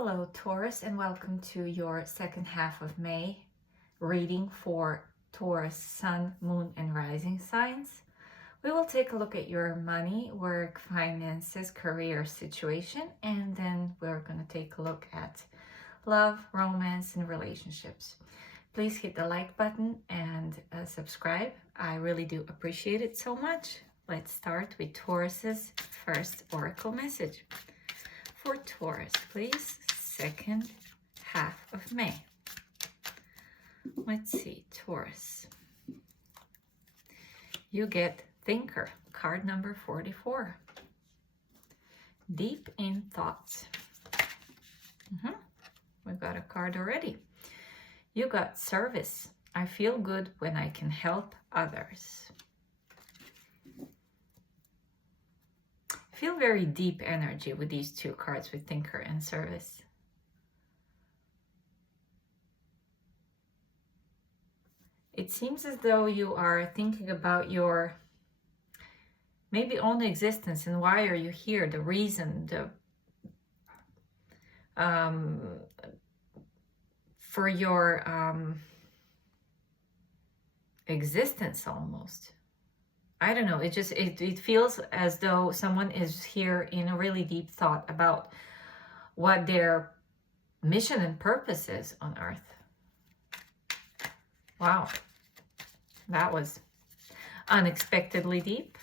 Hello Taurus, and welcome to your second half of May reading for Taurus Sun, Moon and Rising signs. We will take a look at your money, work, finances, career situation, and then we're going to take a look at love, romance and relationships. Please hit the like button and subscribe. I really do appreciate it so much. Let's start with Taurus's first oracle message. For Taurus, please, second half of May. Let's see, Taurus. You get Thinker, card number 44. Deep in thoughts. We got a card already. You got Service. I feel good when I can help others. Feel very deep energy with these two cards, with Thinker and Service. It seems as though you are thinking about your maybe own existence and why are you here, the reason, for your existence almost. I don't know, it feels as though someone is here in a really deep thought about what their mission and purpose is on Earth. Wow, that was unexpectedly deep.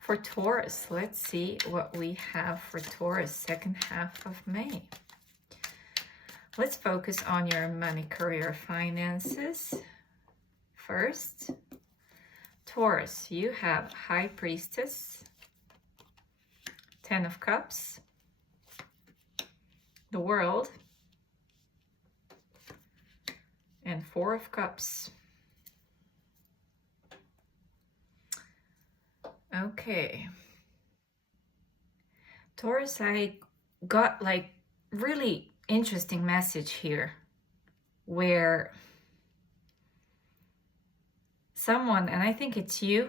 For Taurus, let's see what we have for Taurus, second half of May. Let's focus on your money, career, finances first. Taurus, you have High Priestess, 10 of Cups, the World, and 4 of Cups. Okay. Taurus, I got like really interesting message here where someone, and I think it's you,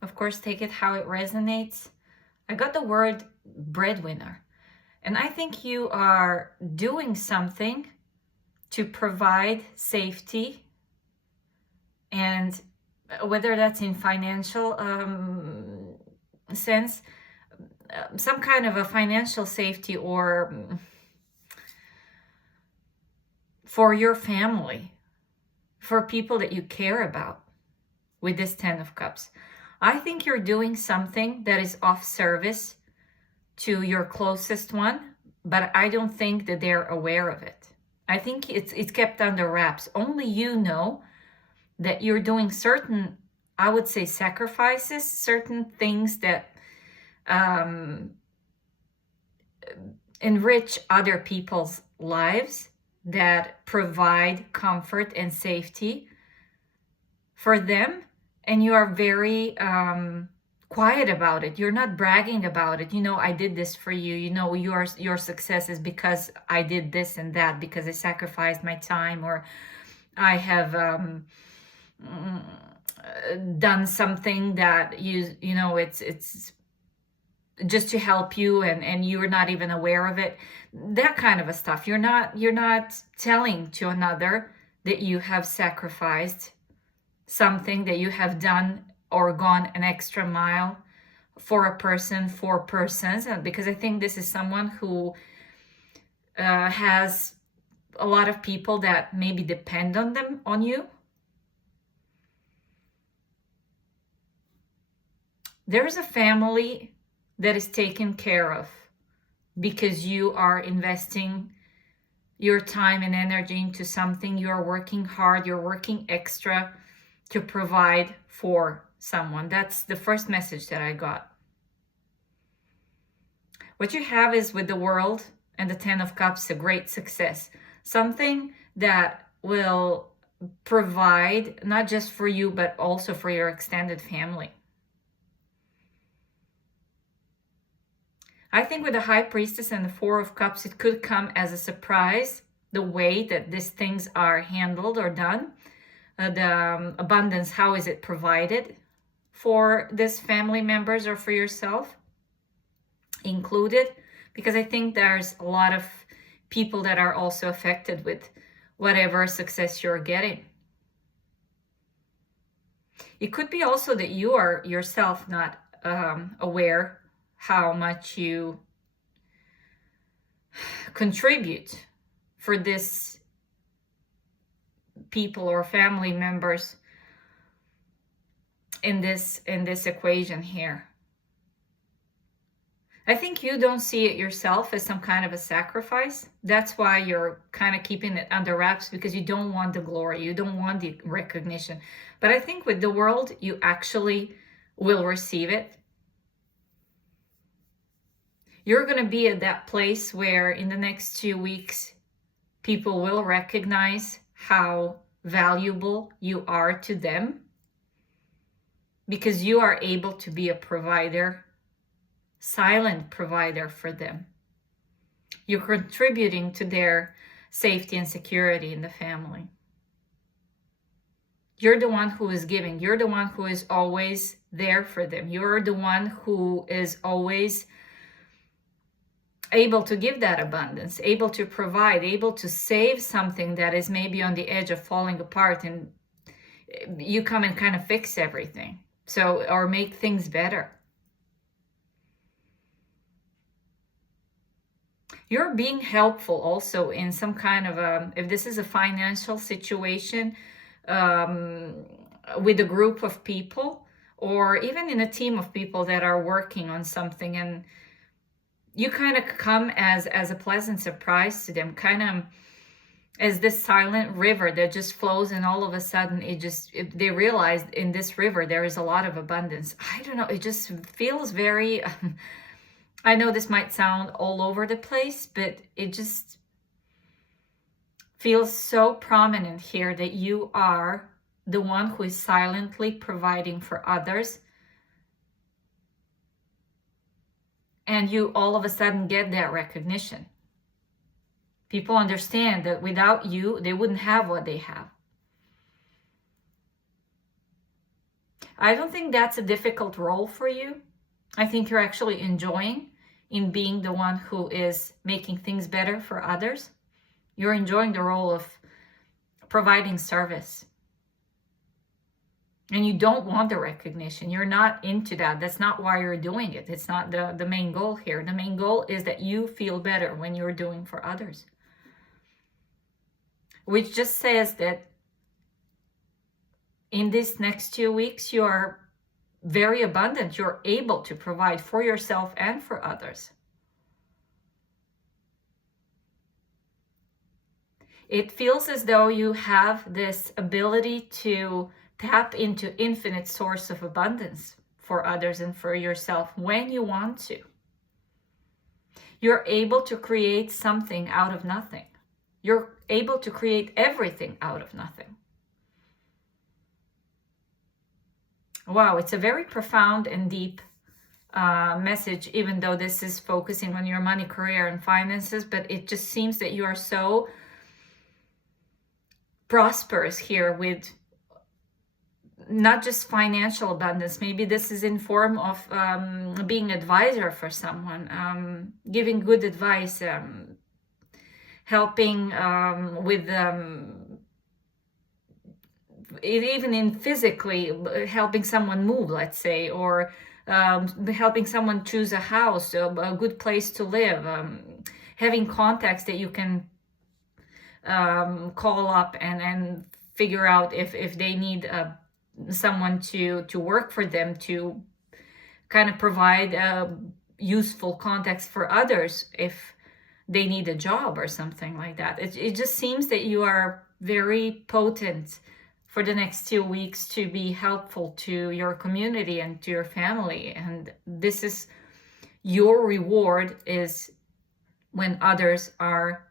of course, take it how it resonates. I got the word breadwinner, and I think you are doing something to provide safety, and whether that's in financial sense, some kind of a financial safety, or for your family, for people that you care about with this 10 of Cups. I think you're doing something that is off service to your closest one, but I don't think that they're aware of it. I think it's kept under wraps. Only you know that you're doing certain, I would say, sacrifices, certain things that enrich other people's lives, that provide comfort and safety for them, and you are very quiet about it. You're not bragging about it. You know, I did this for you. You know, your success is because I did this and that, because I sacrificed my time, or I have done something that you know it's just to help you, and you're not even aware of it. That kind of a stuff. You're not telling to another that you have sacrificed something, that you have done or gone an extra mile for a person, for persons, because I think this is someone who has a lot of people that maybe depend on you. There's a family that is taken care of because you are investing your time and energy into something. You're working hard, you're working extra to provide for someone. That's the first message that I got. What you have is, with the World and the 10 of Cups, a great success. Something that will provide not just for you, but also for your extended family. I think with the High Priestess and the 4 of Cups, it could come as a surprise, the way that these things are handled or done. The abundance, how is it provided for this family members or for yourself included? because I think there's a lot of people that are also affected with whatever success you're getting. It could be also that you are yourself not aware how much you contribute for this people or family members in this equation here. I think you don't see it yourself as some kind of a sacrifice. That's why you're kind of keeping it under wraps, because you don't want the glory, you don't want the recognition. But I think with the world, you actually will receive it. You're going to be at that place where in the next 2 weeks, people will recognize how valuable you are to them, because you are able to be a provider, silent provider for them. You're contributing to their safety and security in the family. You're the one who is giving. You're the one who is always there for them. You're the one who is always able to give that abundance, able to provide, able to save something that is maybe on the edge of falling apart, and you come and kind of fix everything. So, or make things better. You're being helpful also in some kind of if this is a financial situation, with a group of people, or even in a team of people that are working on something, and you kind of come as a pleasant surprise to them, kind of as this silent river that just flows, and all of a sudden they realize in this river there is a lot of abundance. I don't know, it just feels very I know this might sound all over the place, but it just feels so prominent here that you are the one who is silently providing for others, and you all of a sudden get that recognition. People understand that without you, they wouldn't have what they have. I don't think that's a difficult role for you. I think you're actually enjoying in being the one who is making things better for others. You're enjoying the role of providing service. And you don't want the recognition. You're not into that. That's not why you're doing it. It's not the main goal here. The main goal is that you feel better when you're doing for others. Which just says that in these next 2 weeks, you are very abundant. You're able to provide for yourself and for others. It feels as though you have this ability to tap into infinite source of abundance for others and for yourself when you want to. You're able to create something out of nothing. You're able to create everything out of nothing. Wow, it's a very profound and deep message, even though this is focusing on your money, career, and finances, but it just seems that you are so prosperous here with not just financial abundance. Maybe this is in form of being an advisor for someone, giving good advice, helping with even in physically helping someone move, let's say, or helping someone choose a house, a good place to live, having contacts that you can call up and figure out if they need someone to work for them, to kind of provide useful contacts for others if they need a job or something like that. It just seems that you are very potent for the next 2 weeks to be helpful to your community and to your family. And this is your reward, is when others are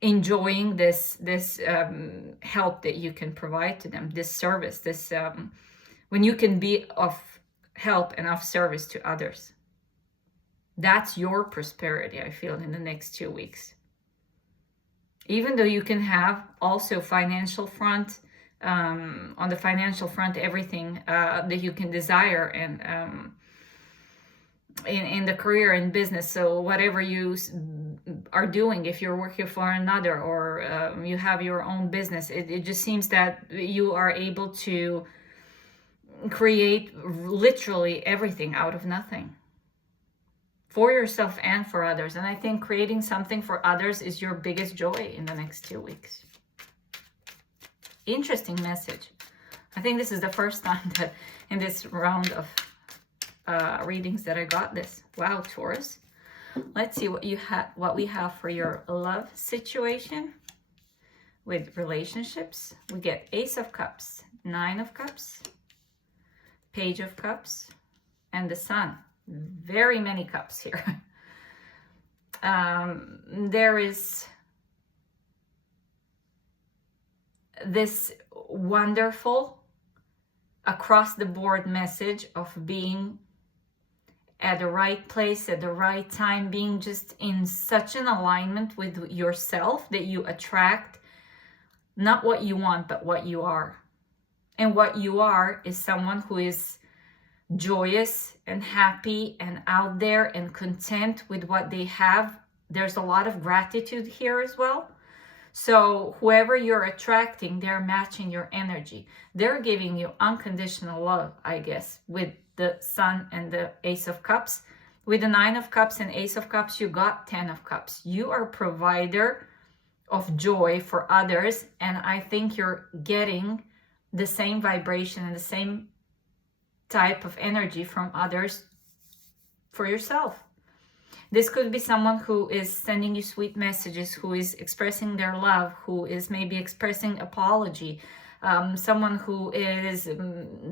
enjoying this help that you can provide to them, this service, this when you can be of help and of service to others. That's your prosperity, I feel, in the next 2 weeks. Even though you can have also financial front, on the financial front, everything that you can desire, and in the career and business. So whatever you are doing, if you're working for another, or you have your own business, it just seems that you are able to create literally everything out of nothing for yourself and for others. And I think creating something for others is your biggest joy in the next 2 weeks. Interesting message. I think this is the first time that in this round of readings that I got this. Wow, Taurus. Let's see what we have for your love situation with relationships. We get Ace of Cups, Nine of Cups, Page of Cups, and the Sun. Very many cups here. There is this wonderful across the board message of being at the right place at the right time, being just in such an alignment with yourself that you attract not what you want, but what you are. And what you are is someone who is joyous and happy and out there and content with what they have. There's a lot of gratitude here as well. So whoever you're attracting, they're matching your energy. They're giving you unconditional love, I guess, with the Sun and the Ace of Cups. With the Nine of Cups and Ace of Cups, you got 10 of Cups. You are a provider of joy for others. And I think you're getting the same vibration and the same type of energy from others for yourself. This could be someone who is sending you sweet messages, who is expressing their love, who is maybe expressing apology, someone who is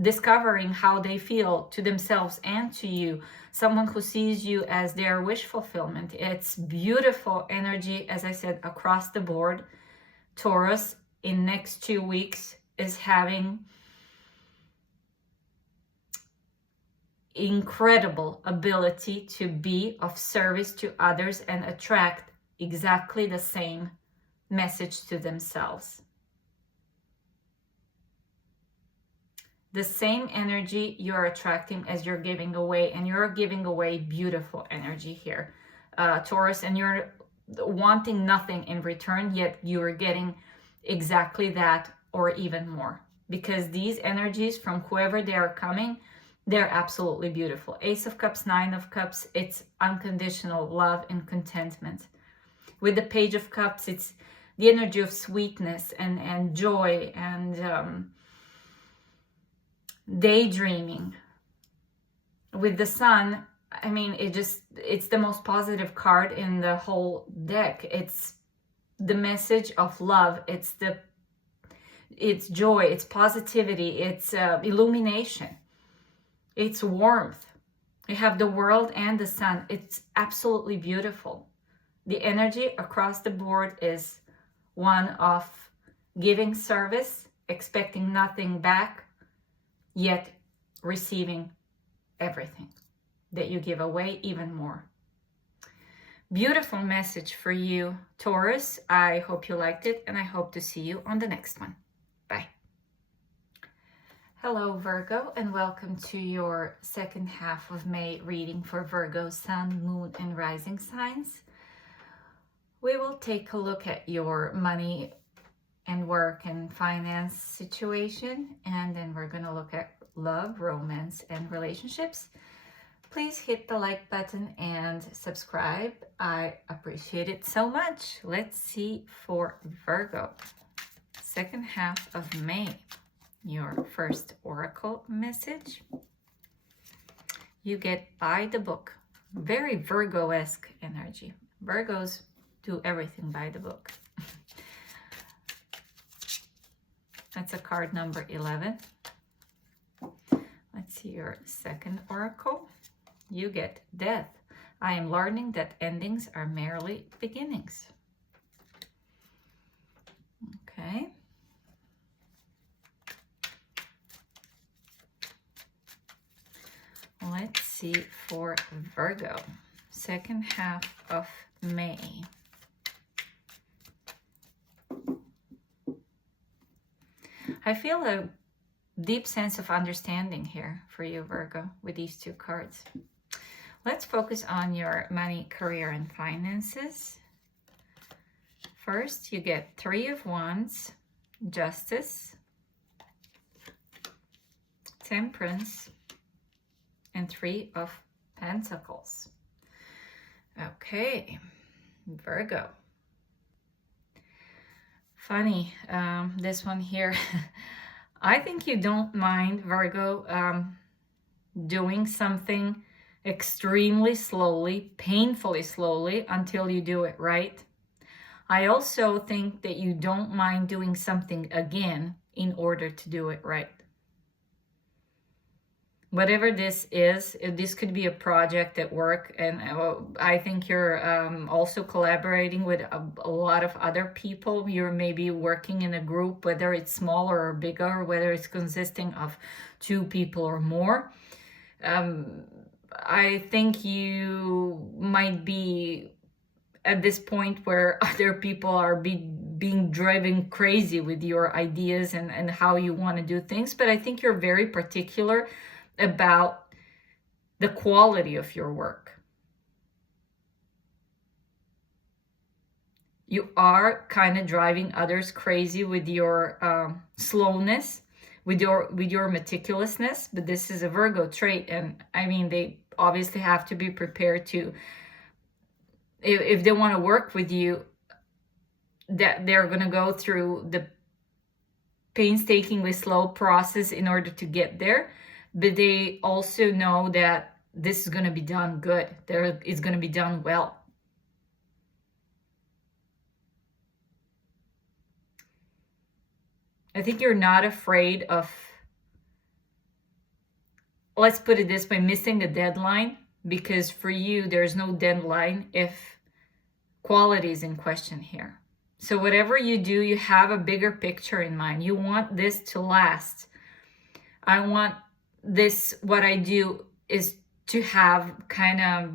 discovering how they feel to themselves and to you, someone who sees you as their wish fulfillment. It's beautiful energy, as I said, across the board. Taurus in next 2 weeks is having incredible ability to be of service to others and attract exactly the same message to themselves. The same energy you're attracting as you're giving away, and you're giving away beautiful energy here, Taurus, and you're wanting nothing in return, yet you're getting exactly that or even more, because these energies from whoever they are coming, they're absolutely beautiful. Ace of Cups, Nine of Cups, it's unconditional love and contentment. With the Page of Cups, it's the energy of sweetness and joy and daydreaming. With the Sun, I mean, it's the most positive card in the whole deck. It's the message of love. It's joy, it's positivity, it's illumination. It's warmth. You have the World and the Sun. It's absolutely beautiful. The energy across the board is one of giving service, expecting nothing back, yet receiving everything that you give away, even more. Beautiful message for you, Taurus. I hope you liked it, and I hope to see you on the next one. Bye. Hello, Virgo, and welcome to your second half of May reading for Virgo, Sun, Moon, and Rising signs. We will take a look at your money and work and finance situation, and then we're going to look at love, romance, and relationships. Please hit the like button and subscribe. I appreciate it so much. Let's see for Virgo, second half of May. Your first oracle message. You get by the book. Very Virgo-esque energy. Virgos do everything by the book. That's a card number 11. Let's see your second oracle. You get death. I am learning that endings are merely beginnings. Okay. Let's see for Virgo, second half of May. I feel a deep sense of understanding here for you, Virgo, with these two cards. Let's focus on your money, career, and finances. First, you get 3 of Wands, Justice, Temperance, and 3 of Pentacles. Okay, Virgo. Funny, this one here. I think you don't mind, Virgo, doing something extremely slowly, painfully slowly, until you do it right. I also think that you don't mind doing something again in order to do it right. Whatever this is, this could be a project at work, and I think you're also collaborating with a lot of other people. You're maybe working in a group, whether it's smaller or bigger, whether it's consisting of 2 people or more. I think you might be at this point where other people are being driven crazy with your ideas and how you want to do things, but I think you're very particular about the quality of your work. You are kind of driving others crazy with your slowness, with your meticulousness, but this is a Virgo trait, and I mean, they obviously have to be prepared to, if they want to work with you, that they're going to go through the painstakingly slow process in order to get there. But they also know that this is going to be done good. It's going to be done well. I think you're not afraid of, let's put it this way, missing the deadline, because for you, there's no deadline if quality is in question here. So whatever you do, you have a bigger picture in mind. You want this to last. I want this, what I do is to have kind of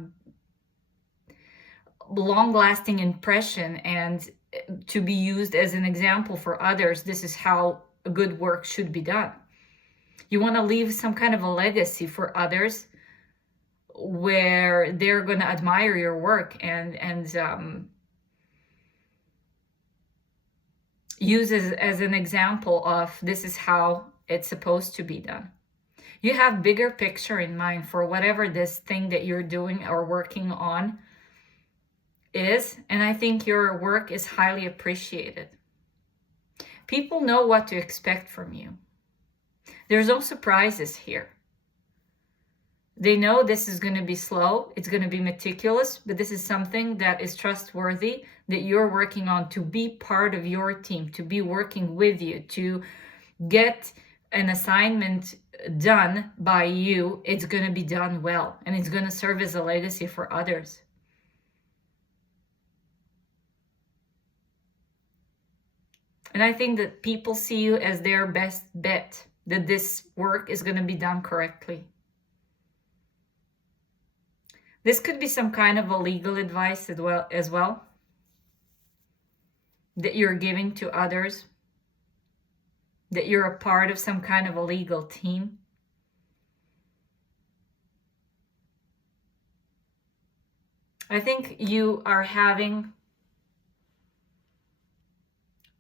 long-lasting impression and to be used as an example for others. This is how good work should be done. You want to leave some kind of a legacy for others where they're going to admire your work and use as an example of this is how it's supposed to be done. You have bigger picture in mind for whatever this thing that you're doing or working on is, and I think your work is highly appreciated. People know what to expect from you. There's no surprises here. They know this is going to be slow, it's going to be meticulous, but this is something that is trustworthy, that you're working on to be part of your team, to be working with you, to get an assignment done by you. It's going to be done well, and it's going to serve as a legacy for others. And I think that people see you as their best bet, that this work is going to be done correctly. This could be some kind of a legal advice as well that you're giving to others, that you're a part of some kind of a legal team. I think you are having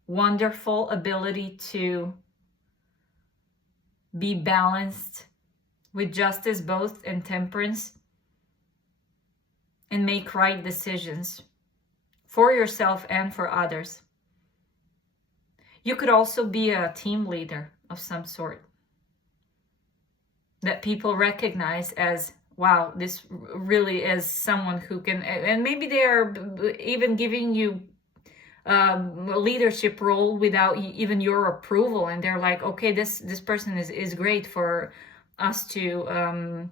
wonderful ability to be balanced with justice, both, and temperance, and make right decisions for yourself and for others. You could also be a team leader of some sort that people recognize as, wow, this really is someone who can, and maybe they are even giving you a leadership role without even your approval, and they're like, okay, this person is great for us to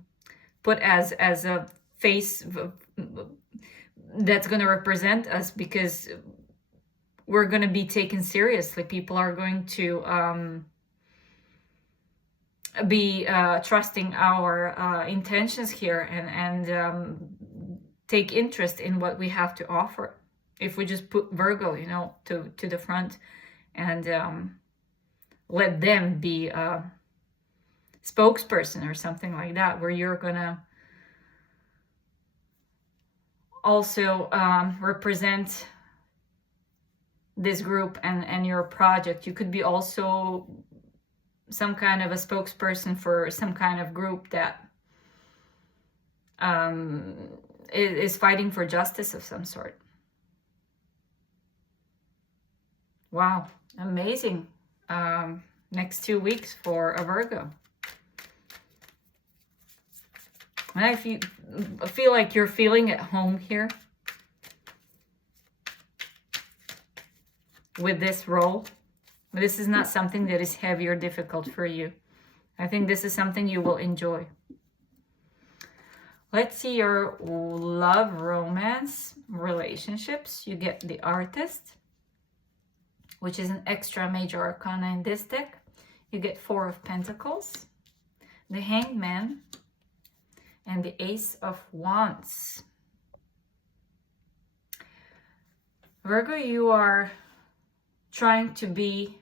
put as a face that's going to represent us, because we're going to be taken seriously. People are going to be trusting our intentions here and take interest in what we have to offer. If we just put Virgo, to the front and let them be a spokesperson or something like that, where you're gonna also represent this group and your project. You could be also some kind of a spokesperson for some kind of group that is fighting for justice of some sort. Wow, amazing. Next 2 weeks for a Virgo. And I feel like you're feeling at home here with this role. This is not something that is heavy or difficult for you. I think this is something you will enjoy. Let's see your love, romance, relationships. You get the Artist, which is an extra major arcana in this deck. You get 4 of Pentacles, the Hanged Man, and the Ace of Wands. Virgo, you are trying to be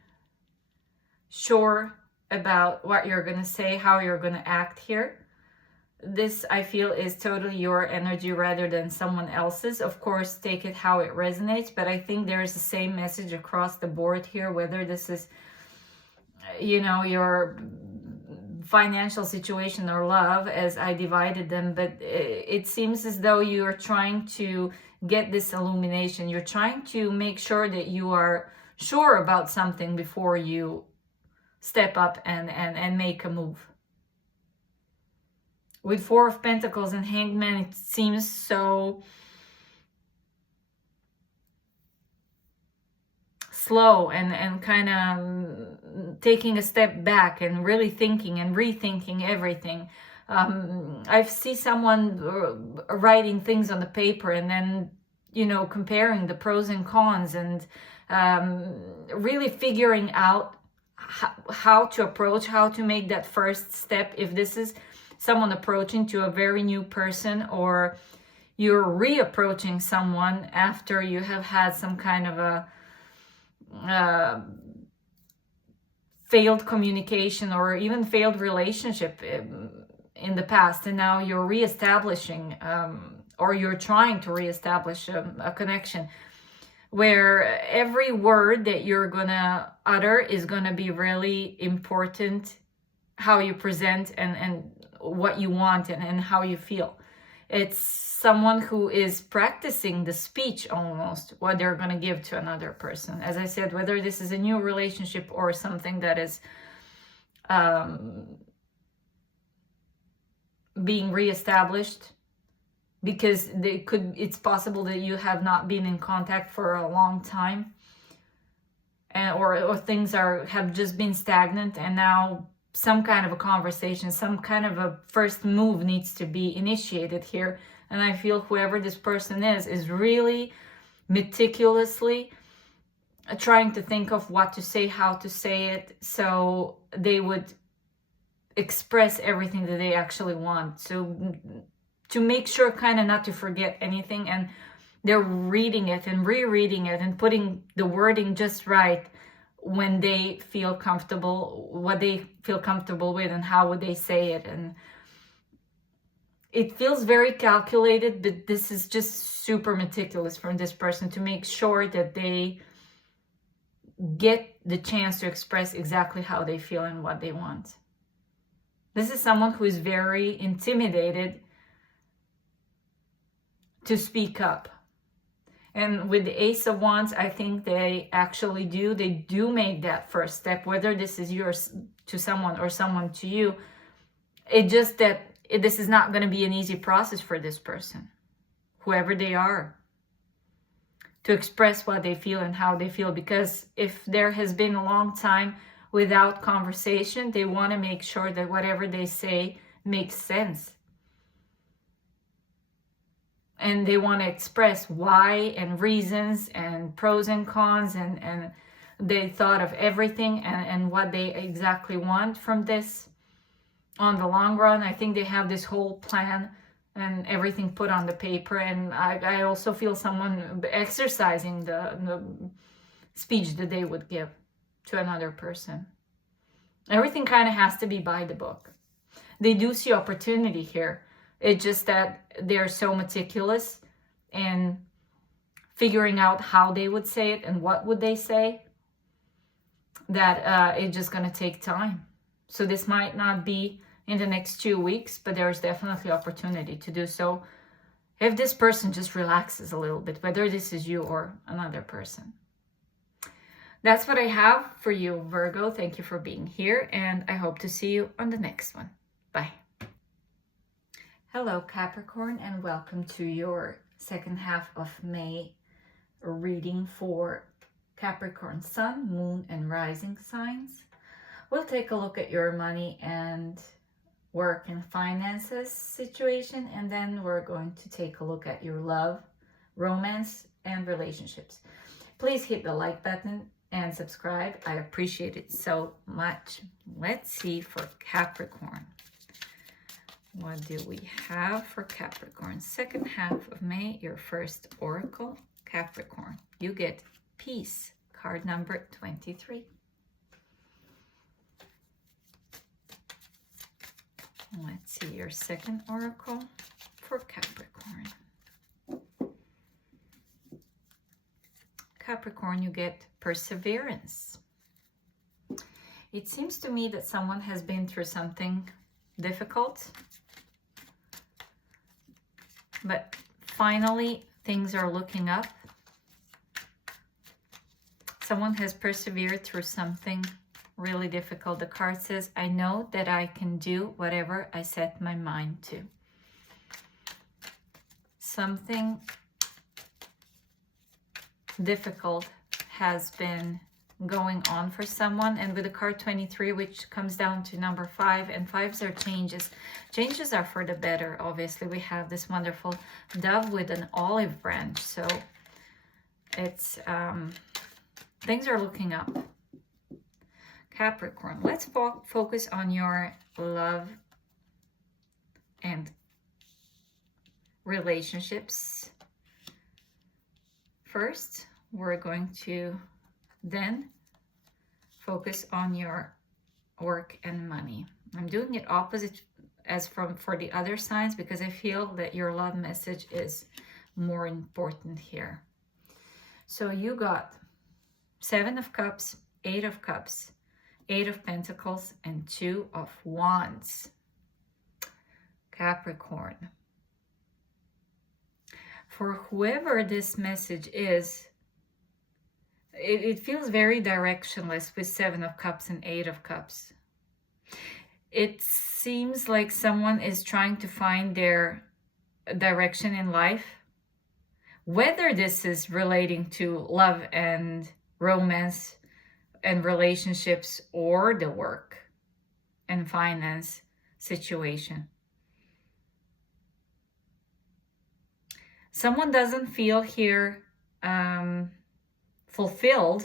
sure about what you're going to say, how you're going to act here. This, I feel, is totally your energy rather than someone else's. Of course, take it how it resonates, but I think there's the same message across the board here, whether this is, you know, your financial situation or love, as I divided them. But it seems as though you are trying to get this illumination. You're trying to make sure that you are sure about something before you step up and make a move. With 4 of Pentacles and Hanged Man, it seems so slow and kind of taking a step back and really thinking and rethinking everything. I see someone writing things on the paper and then, you know, comparing the pros and cons and really figuring out how to approach, how to make that first step. If this is someone approaching to a very new person, or you're reapproaching someone after you have had some kind of a failed communication or even failed relationship in the past, and now you're reestablishing or you're trying to reestablish a connection where every word that you're gonna utter is gonna be really important, how you present and what you want and how you feel. It's someone who is practicing the speech, almost what they're going to give to another person. As I said, whether this is a new relationship or something that is being reestablished, because it's possible that you have not been in contact for a long time, and or things have just been stagnant, and now some kind of a conversation, some kind of a first move needs to be initiated here. And I feel whoever this person is really meticulously trying to think of what to say, how to say it, so they would express everything that they actually want. So to make sure kind of not to forget anything, and they're reading it and rereading it and putting the wording just right when they feel comfortable, what they feel comfortable with, and how would they say it. And it feels very calculated, but this is just super meticulous from this person to make sure that they get the chance to express exactly how they feel and what they want. This is someone who is very intimidated to speak up. And with the Ace of Wands, I think they actually do make that first step, whether this is yours to someone or someone to you. It just that this is not going to be an easy process for this person, whoever they are, to express what they feel and how they feel. Because if there has been a long time without conversation, they want to make sure that whatever they say makes sense. And they want to express why and reasons and pros and cons, and they thought of everything and what they exactly want from this on the long run. I think they have this whole plan and everything put on the paper. And I also feel someone exercising the speech that they would give to another person. Everything kind of has to be by the book. They do see opportunity here. It's just that they're so meticulous in figuring out how they would say it and what would they say, that it's just going to take time. So this might not be in the next 2 weeks, but there's definitely opportunity to do so if this person just relaxes a little bit, whether this is you or another person. That's what I have for you, Virgo. Thank you for being here, and I hope to see you on the next one. Bye. Hello, Capricorn, and welcome to your second half of May reading for Capricorn Sun, Moon, and Rising signs. We'll take a look at your money and work and finances situation, and then we're going to take a look at your love, romance, and relationships. Please hit the like button and subscribe. I appreciate it so much. Let's see for Capricorn. What do we have for Capricorn? Second half of May, your first oracle, Capricorn. You get Peace, card number 23. Let's see your second oracle for Capricorn. Capricorn, you get Perseverance. It seems to me that someone has been through something difficult, but finally things are looking up. Someone has persevered through something really difficult. The card says, I know that I can do whatever I set my mind to. Something difficult has been going on for someone, and with the card 23, which comes down to number 5, and 5s are changes. Changes are for the better. Obviously, we have this wonderful dove with an olive branch, so it's things are looking up. Capricorn, let's focus on your love and relationships. First, we're going to then focus on your work and money. I'm doing it opposite as for the other signs because I feel that your love message is more important here. So you got 7 of Cups, 8 of Cups, 8 of Pentacles, and 2 of Wands. Capricorn. For whoever this message is, it feels very directionless with 7 of Cups and 8 of Cups. It seems like someone is trying to find their direction in life. Whether this is relating to love and romance and relationships or the work and finance situation. Someone doesn't feel here fulfilled,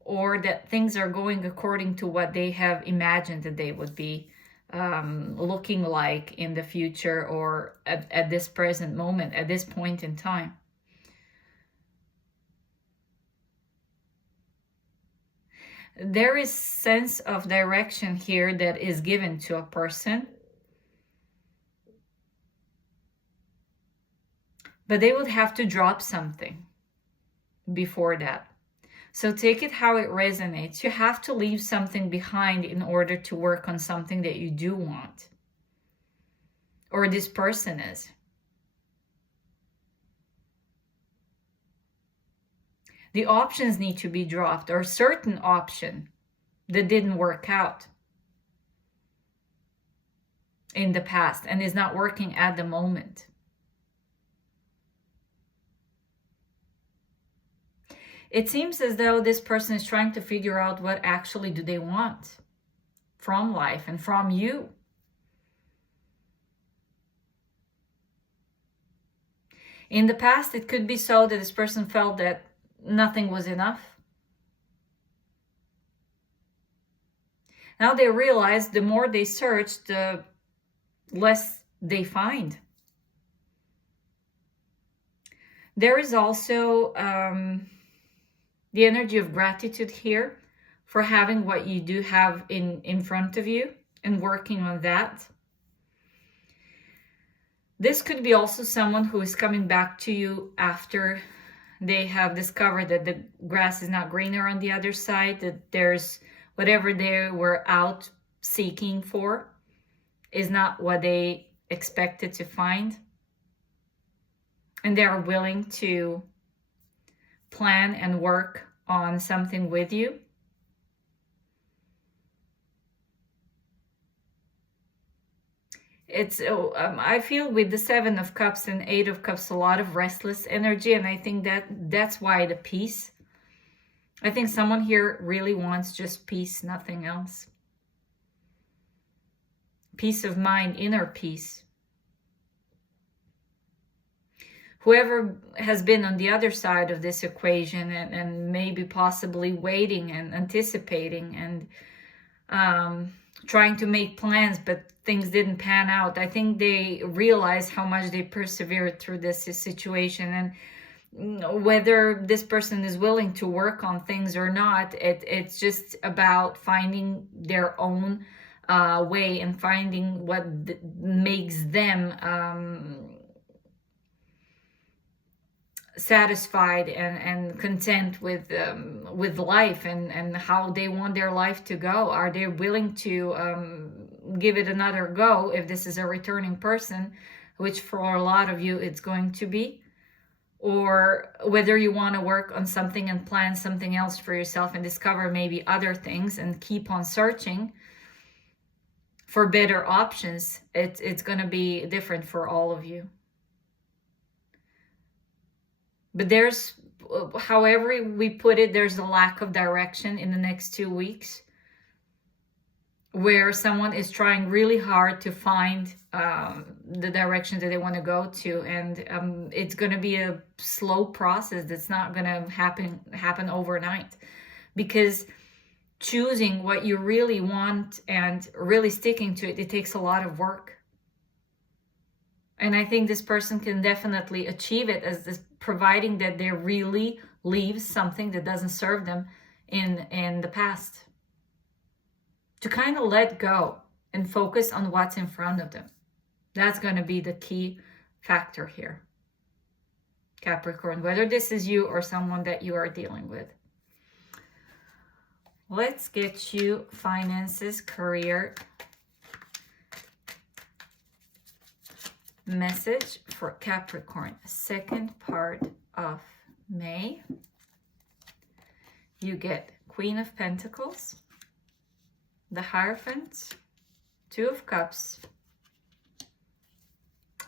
or that things are going according to what they have imagined that they would be looking like in the future, or at this present moment, at this point in time. There is sense of direction here that is given to a person, but they would have to drop something before that. So take it how it resonates. You have to leave something behind in order to work on something that you do want, or this person is. The options need to be dropped, or a certain option that didn't work out in the past and is not working at the moment. It seems as though this person is trying to figure out what actually do they want from life and from you. In the past, it could be so that this person felt that nothing was enough. Now they realize the more they search, the less they find. There is also the energy of gratitude here for having what you do have in front of you and working on that. This could be also someone who is coming back to you after they have discovered that the grass is not greener on the other side, that there's whatever they were out seeking for is not what they expected to find. And they are willing to plan and work on something with you. It's I feel with the 7 of Cups and 8 of Cups a lot of restless energy, and I think that's why the peace. I think someone here really wants just peace, nothing else. Peace of mind, inner peace. Whoever has been on the other side of this equation and maybe possibly waiting and anticipating and trying to make plans, but things didn't pan out. I think they realized how much they persevered through this situation, and whether this person is willing to work on things or not, it's just about finding their own way and finding what makes them satisfied and content with life and how they want their life to go. Are they willing to give it another go if this is a returning person, which for a lot of you it's going to be, or whether you want to work on something and plan something else for yourself and discover maybe other things and keep on searching for better options. It's going to be different for all of you. But there's, however we put it, there's a lack of direction in the next 2 weeks where someone is trying really hard to find the direction that they want to go to. And it's going to be a slow process that's not going to happen overnight, because choosing what you really want and really sticking to it, it takes a lot of work. And I think this person can definitely achieve it as this, providing that they really leave something that doesn't serve them in the past. To kind of let go and focus on what's in front of them. That's going to be the key factor here, Capricorn, whether this is you or someone that you are dealing with. Let's get you finances, career, message for Capricorn, second part of May. You get Queen of Pentacles, the Hierophant, 2 of Cups,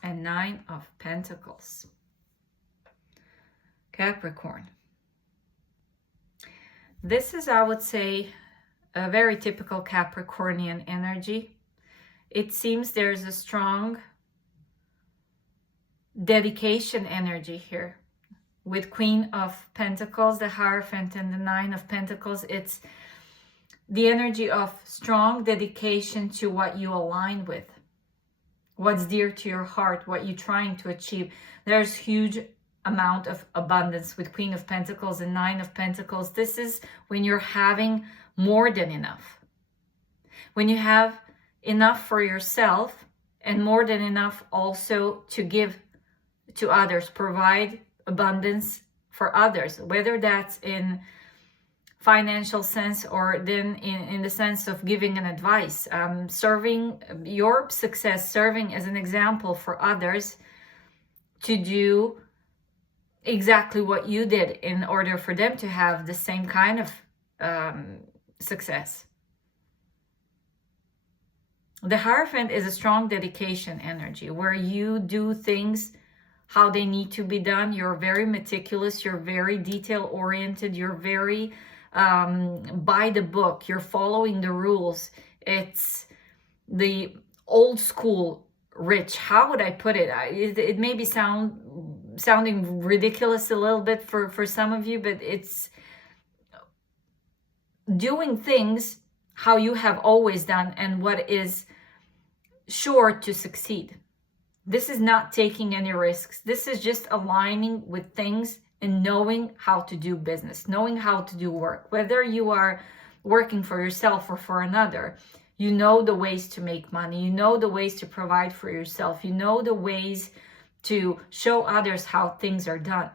and 9 of Pentacles. Capricorn. This is, I would say, a very typical Capricornian energy. It seems there's a strong dedication energy here. With Queen of Pentacles, the Hierophant, and the 9 of Pentacles, it's the energy of strong dedication to what you align with, what's dear to your heart, what you're trying to achieve. There's huge amount of abundance with Queen of Pentacles and 9 of Pentacles. This is when you're having more than enough. When you have enough for yourself and more than enough also to give to others, provide abundance for others, whether that's in financial sense or then in the sense of giving an advice, serving your success, serving as an example for others to do exactly what you did in order for them to have the same kind of success. The Hierophant is a strong dedication energy where you do things how they need to be done. You're very meticulous, you're very detail oriented, you're very by the book, you're following the rules. It's the old school rich. How would I put it? It may be sounding ridiculous a little bit for some of you, but it's doing things how you have always done and what is sure to succeed. This is not taking any risks. This is just aligning with things and knowing how to do business, knowing how to do work. Whether you are working for yourself or for another, You know the ways to make money. You know the ways to provide for yourself. You know the ways to show others how things are done.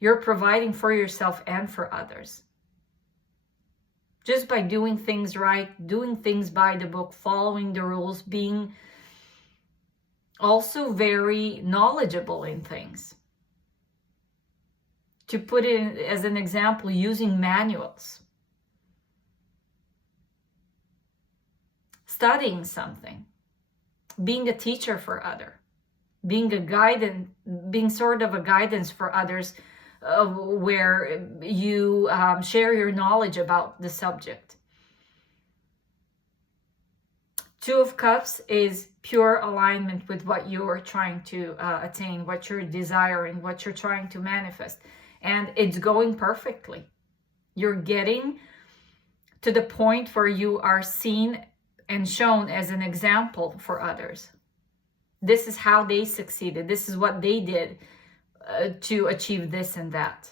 You're providing for yourself and for others. Just by doing things right, doing things by the book, following the rules, being also very knowledgeable in things. To put it as an example, using manuals. Studying something. Being a teacher for others. Being a guidance, being sort of a guidance for others, where you share your knowledge about the subject. Two of Cups is pure alignment with what you're trying to attain, what you're desiring, what you're trying to manifest. And it's going perfectly. You're getting to the point where you are seen and shown as an example for others. This is how they succeeded. This is what they did to achieve this and that.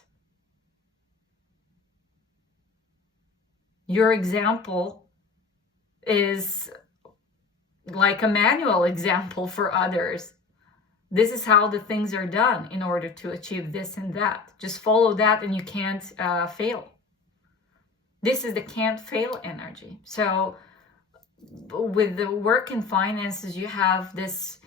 Your example is like a manual example for others. This is how the things are done in order to achieve this and that. Just follow that and you can't fail. This is the can't fail energy. So with the work and finances, you have this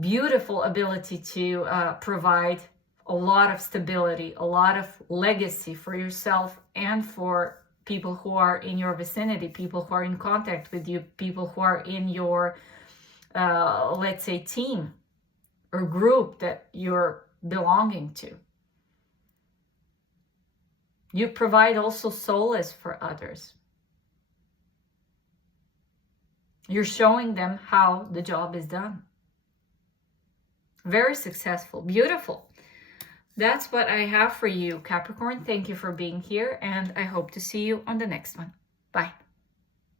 beautiful ability to provide a lot of stability, a lot of legacy for yourself and for people who are in your vicinity, people who are in contact with you, people who are in your, let's say, team or group that you're belonging to. You provide also solace for others. You're showing them how the job is done. Very successful. Beautiful. That's what I have for you, Capricorn. Thank you for being here, and I hope to see you on the next one. Bye.